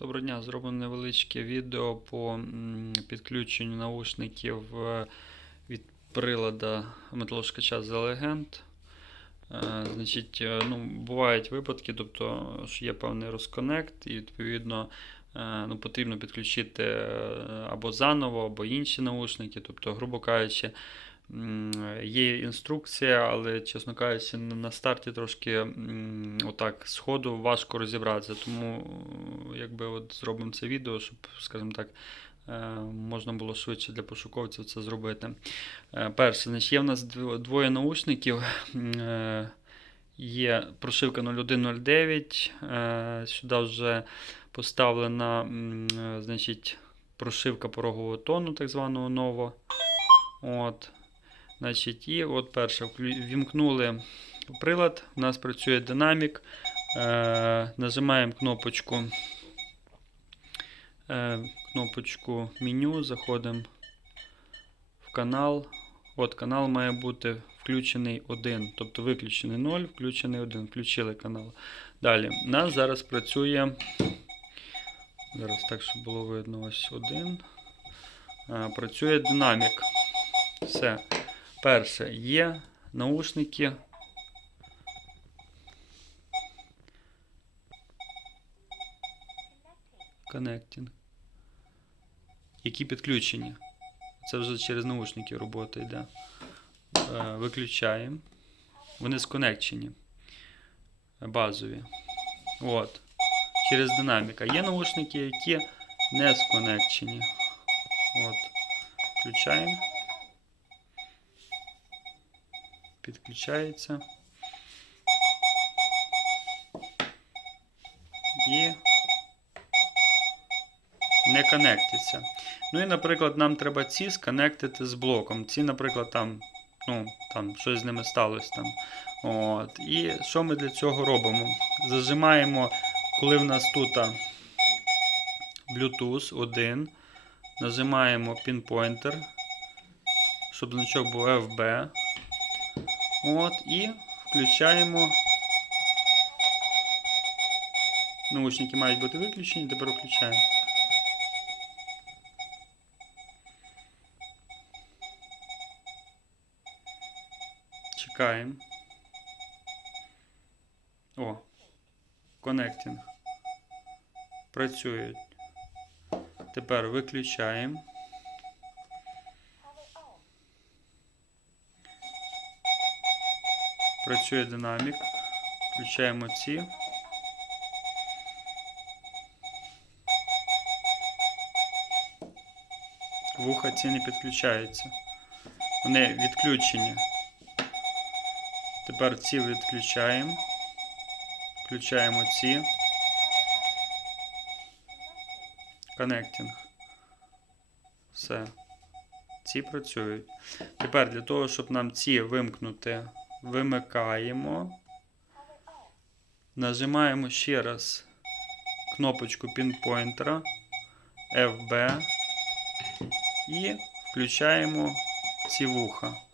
Доброго дня, зроблено невеличке відео по підключенню наушників е, від прилада металошукача The Legend. Е, Значить, е, ну, бувають випадки, тобто, що є певний розконект, і відповідно ну, потрібно підключити або заново, або інші наушники. Тобто, грубо кажучи, є інструкція, але, чесно кажучи, на старті трошки отак сходу важко розібратися. Тому е, якби от зробимо це відео, щоб, скажімо так, е, можна було швидше для пошуковців це зробити. Е, Перше, значить, є в нас двоє наушників. Є прошивка 0109. е, Сюди вже поставлена значить, прошивка порогового тону, так званого ново. От. Значить, і от перше, вімкнули прилад, у нас працює динамік. Е, нажимаємо кнопочку, е, кнопочку меню, заходимо в канал. От канал має бути включений 1, тобто виключений 0, включений 1, включили канал. Далі, у нас зараз працює. Зараз так, щоб було видно, ось один. Е, працює динамік. Все. Перше, є наушники. Connecting. Які підключені. Це вже через наушники робота йде. Е, Виключаємо. Вони сконекчені. Базові. От. Через динаміка. Є наушники, які не сконекчені. От. Включаємо. Підключається. І не конектиться. Ну і, наприклад, нам треба ці сконектити з блоком. Ці, наприклад, там, ну, там щось з ними сталося там. От. І що ми для цього робимо? Зажимаємо, коли в нас тут Bluetooth 1, нажимаємо Pinpointer, щоб значок був FB. От, і включаємо. Наушники мають бути виключені, тепер включаємо. Чекаємо. О, коннектинг. Працюють. Тепер виключаємо. Працює динамік. Включаємо ці. Вуха ці не підключаються. Вони відключені. Тепер ці відключаємо. Включаємо ці. Коннектинг. Все. Ці працюють. Тепер для того, щоб нам ці вимкнути, вимикаємо. Нажимаємо ще раз кнопочку пінпойнтера FB і включаємо ці вуха.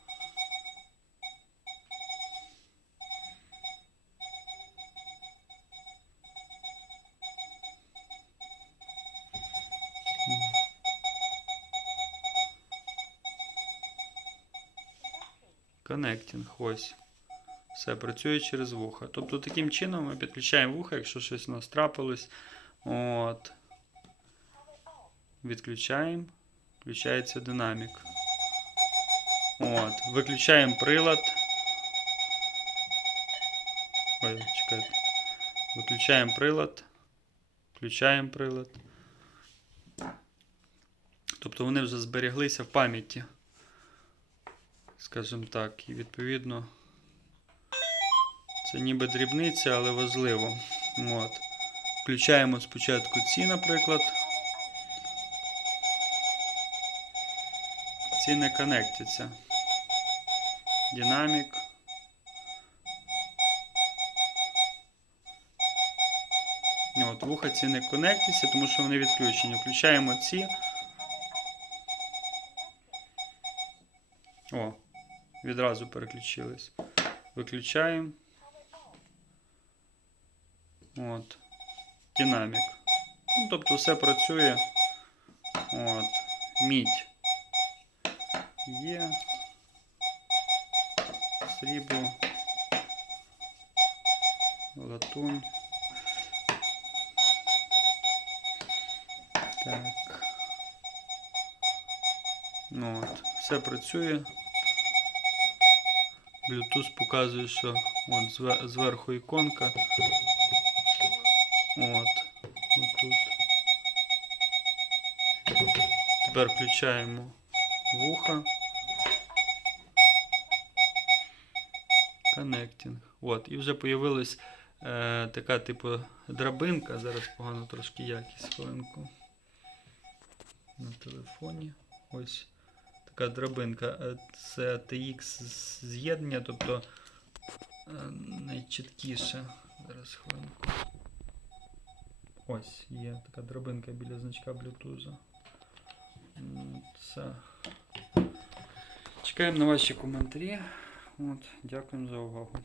Коннектинг, ось. Все працює через вуха. Тобто таким чином ми підключаємо вуха, якщо щось у нас трапилось. От. Відключаємо. Включається динамік. От. Виключаємо прилад. Ой, чекайте. Виключаємо прилад. Включаємо прилад. Тобто вони вже зберіглися в пам'яті. Скажімо так, і відповідно. Це ніби дрібниця, але важливо. От. Включаємо спочатку ці, наприклад. Ці не коннектяться. Динамік. От, вуха ці не коннектяться, тому що вони відключені. Включаємо ці. О, відразу переключились. Виключаємо. От. Динамік. Ну, тобто все працює. От. Мідь. Є. Срібло. Латунь. Так. Ну от, все працює. Bluetooth показує, що от зверху іконка. От. Отут. Тепер включаємо вуха. Connecting. От, і вже появилась е, така типу драбинка. Зараз погано трошки якість хвилинку. На телефоні. Ось така драбинка. Е, Це TX з'єднання, тобто е, найчіткіше. Зараз хвилинку. Ось є така драбинка біля значка Bluetooth. Це. Чекаємо на ваші коментарі. От, дякуємо за увагу.